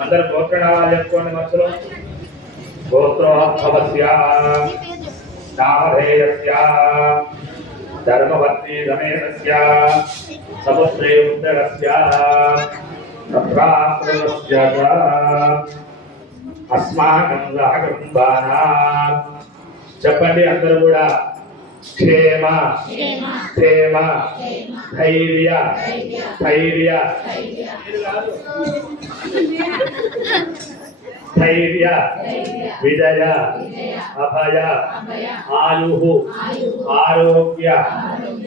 అందరు గోత్రనామాలు చెప్పుకోండి మధ్యలో గోత్రోద్భవస్య నామధేయస్య ధర్మవర్తి సమేతస్య సముద్రే ఉత్తరస్య చెప్పండి అందరూ కూడా క్షేమ క్షేమ ధైర్య ధైర్య ధైర్య విజయ అభయ ఆయు ఆరోగ్య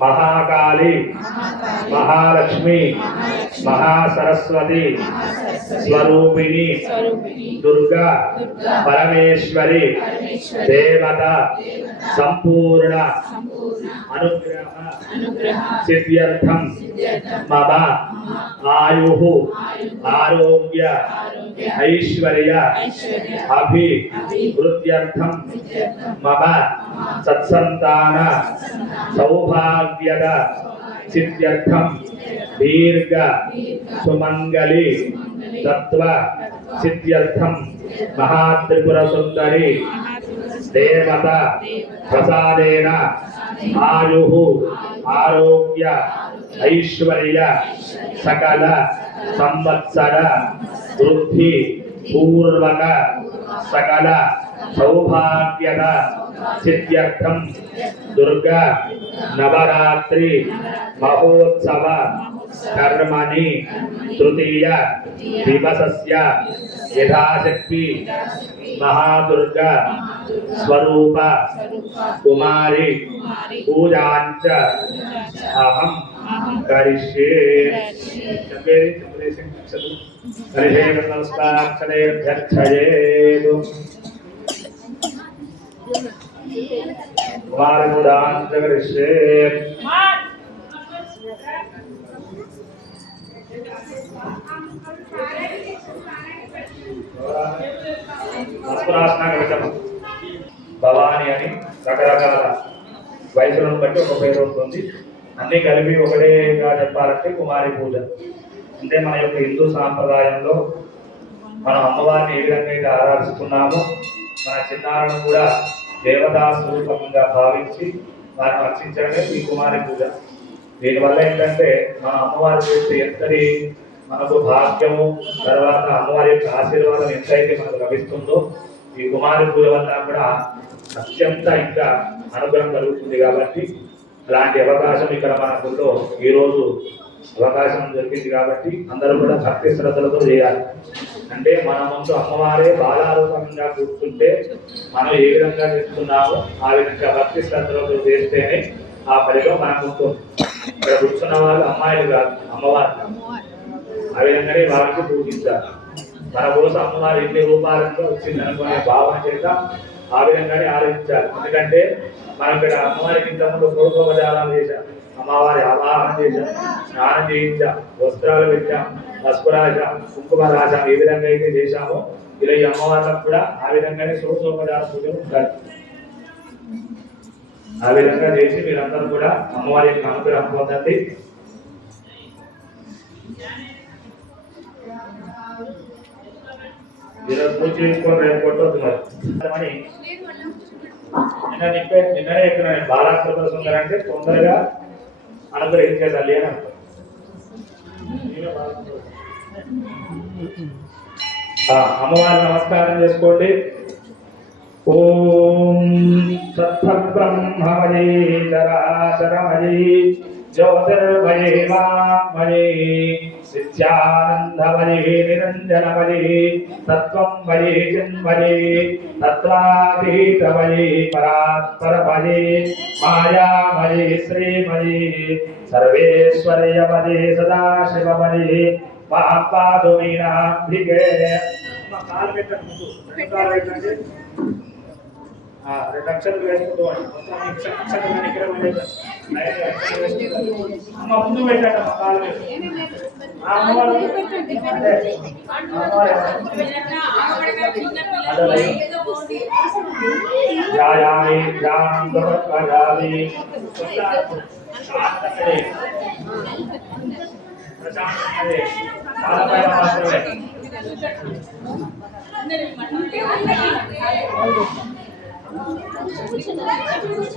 మహాకాళి మహాలక్ష్మి మహాసరస్వతి స్వరూపిణి దుర్గా పరమేశ్వరి దేవత సంపూర్ణ అనుగ్రహ సిద్ధ్యర్థం మమ ఆయు ఆరోగ్య ఐశ్వర్య అభి వృద్ధ్యర్థం మమ సత్సంతాన సౌభాగ్యద సిద్ధ్యర్థం. దీర్ఘ సుమంగళి తత్వ సిద్ధ్యర్థం. మహాత్రిపుర సుందరి దేవత ప్రసాదేన ఆయు ఆరోగ్య ఐశ్వర్య సకల సంవత్సర వృద్ధి పూర్వక సకల सौभाग्य सिद्ध्यर्थम दुर्गा नवरात्रि महोत्सव कर्मणि तृतीय दिवस यथाशक्ति महादुर्गा स्वरूप कुमारी पूजाञ्च अहम करिष्ये। नमस्कार। కుమారి భవాని అని రకరకాల వయసులను బట్టి ఒక పేరు ఉంటుంది. అన్ని కలిపి ఒకటేగా చెప్పాలంటే కుమారి పూజ. అంటే మన యొక్క హిందూ సాంప్రదాయంలో మనం అమ్మవారిని ఏ విధంగా అయితే ఆరాధిస్తున్నామో మన చిన్నారులను కూడా దేవతా స్వరూపంగా భావించి వారిని రక్షించడమే ఈ కుమారి పూజ. దీనివల్ల ఏంటంటే మన అమ్మవారి చేస్తే ఎంతటి మనకు భాగ్యము తర్వాత అమ్మవారి యొక్క ఆశీర్వాదం ఎంతైతే మనకు లభిస్తుందో ఈ కుమారి పూజ వల్ల కూడా అత్యంత ఇంకా అనుగ్రహం కలుగుతుంది కాబట్టి అలాంటి అవకాశం ఇక్కడ మనకు ఈరోజు అవకాశం దొరికింది కాబట్టి అందరూ కూడా భక్తి శ్రద్ధలతో చేయాలి. అంటే మన ముందు అమ్మవారే బాలారూపంగా కూర్చుంటే మనం ఏ విధంగా చేస్తున్నామో ఆ విధంగా భక్తి శ్రద్ధలతో చేస్తేనే ఆ ఫలితం మనకు ఉంటుంది. ఇక్కడ కూర్చున్న వాళ్ళు అమ్మాయిలు కాదు అమ్మవారు ఆ విధంగానే వాళ్ళకి పూజించాలి. మన కోసం అమ్మవారి ఎన్ని రూపాలతో వచ్చింది అనుకునే భావన చేత ఆ విధంగానే ఆలోచించాలి. ఎందుకంటే మనం ఇక్కడ అమ్మవారికి ఇంతకుముందు పూర్వోపచారాలు చేశాం. అమ్మవారి ఆవాహన చేశాం స్నానం చేయించాం వస్త్రాలు పెట్టాం పసుపు కుంకుమ రాజ ఏ విధంగా అయితే చేశామో ఇలా ఈ అమ్మవారికి కూడా ఆ విధంగానే షోడశోపచార పూజలు ఉంటారు. ఆ విధంగా చేసి మీరందరూ కూడా అమ్మవారి యొక్క అనుగ్రహం పొందండి. ఈరోజు పూజ చేసుకొని రేపు కొట్టొద్దు మరి. నిన్న నిన్ననే ఇక్కడ బాలాకృత సుందర తొందరగా అందరూ అనుగ్రహించే తల్లి అని అంటారు. అమ్మవారి నమస్కారం చేసుకోండి. ఓం సత్బ్రహ్మవజే చరాచరమజే ज्योतिर्मयी वाङ्मयी नित्यानन्दमयी निरञ्जनमयी तत्त्वं मयि चिन्मयी तत्रातीतमयी परात्परमयी मायामयी श्रीमयी सर्वेश्वर्यमयी सदाशिवमयी मां రిడక్షన్ వేసుకోవడం అమ్మ ముందు పెట్టాడు అమ్మ కాలు వ్యాయామి వ్యాయామం వ్యాయామి ప్రశాంతమే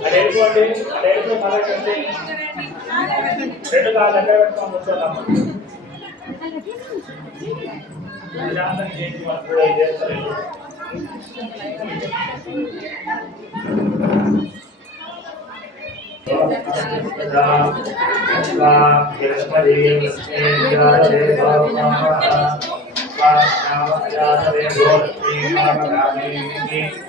బాలపైన మాత్రమే అడేసుకోండి అడేసుకో మళ్ళీ కంటే రెండు కాళ్ళు దగ్గర పెట్టుకొని కూర్చోదాం ప్రశాంతం చేసి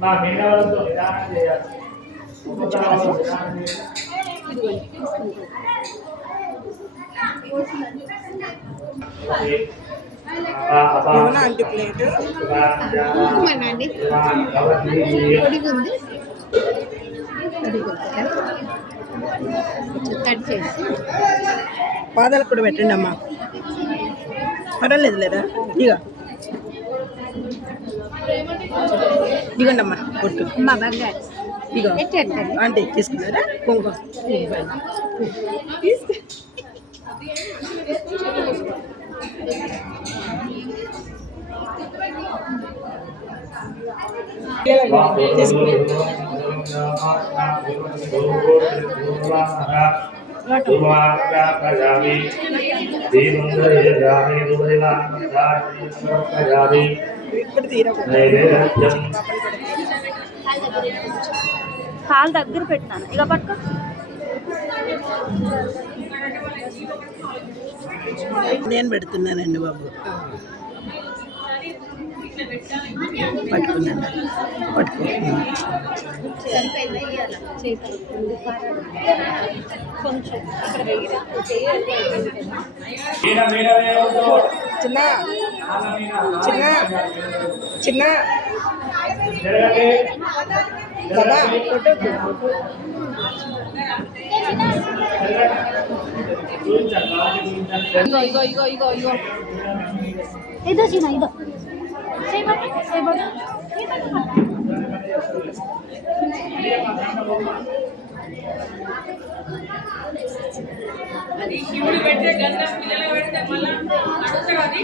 మా మిగతా వాళ్ళతో నిదానం చేయాలి ఒక్కొక్క వాళ్ళతో నిదానం చేయాలి. ఏమన్నా అంటే ప్లేట్? ఇవ్వనండి. పొడిగా ఉంది పొడిగా ఉంది కదా? కొంచెం కట్ చేసి. పాదాలకు కూడా పెట్టండి అమ్మా. పర్వాలేదు లేదా? ఇక ఇదిగోండి అమ్మా కొట్టు. మా బంగారు. ఇగో. ఎట్టండి ఆంటీ తీసుకున్నారా కాలు దగ్గర పెట్టినాను. ఇక పట్టుకో. నేను పెడుతున్నానండి బాబు. పట్టుకున్నాను పట్టుకో సరిపోయిందా ఇయ్యాల చేతులు కొంచెం ఇక్కడ వెయ్యి చిన్న. చిన్న చిన్న బాబా అది శివుడు పెట్టే గంధం పిల్లలు పెడితే మళ్ళా అడుగుతావు అది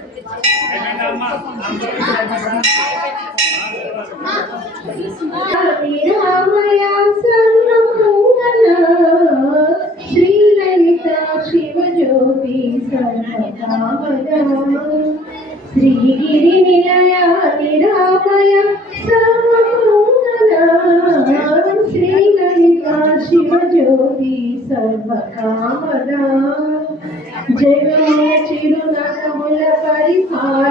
श्रीललिता शिवज्योति श्रीगिरिनिलया निरामय सर्वमङ्गला श्रीललिता शिवज्योति सर्वकामदा जगमय चिरुनकमुल परिहार।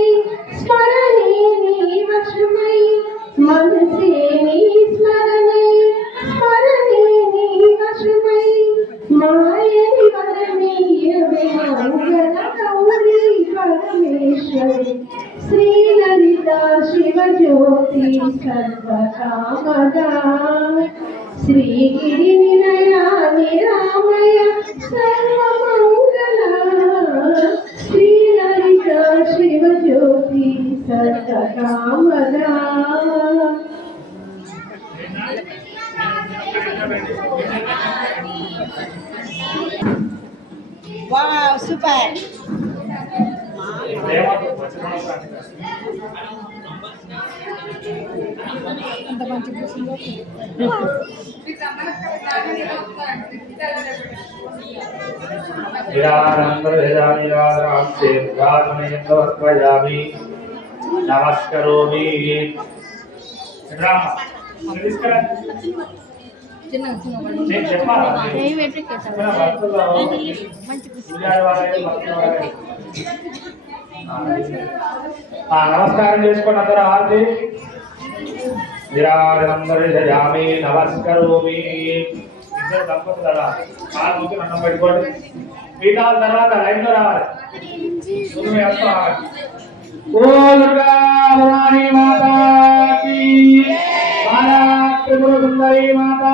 శివజ్యోతి సర్వకామదా శ్రీగిరి నిలయ నిరామయ సర్వమంగళ శ్రీలలిత శివజ్యోతి సర్వకామదా వావ్ సూపర్ ఎంత మంచి కూర్చుందో విరానందరాంశేర్గాత్మయంతవర్పయామి నమస్కరోమి రామ చిన్నగా చిన్నగా నేను చెప్పాలా నెయ్యి నమస్కారం చేసుకోండి అందరూ ఆర్తి విరాజనందరిజామి నమస్కరోమి. ఇద్దరు దంపతులు అలా కాలు కూర్చొని అన్నం పెట్టుకోండి. పీఠాల తర్వాత లైన్లో రావాలి. ముందు మీ ఓ దుర్గా భవానీ మాతా మాతా త్రిపుర సుందరి మాతా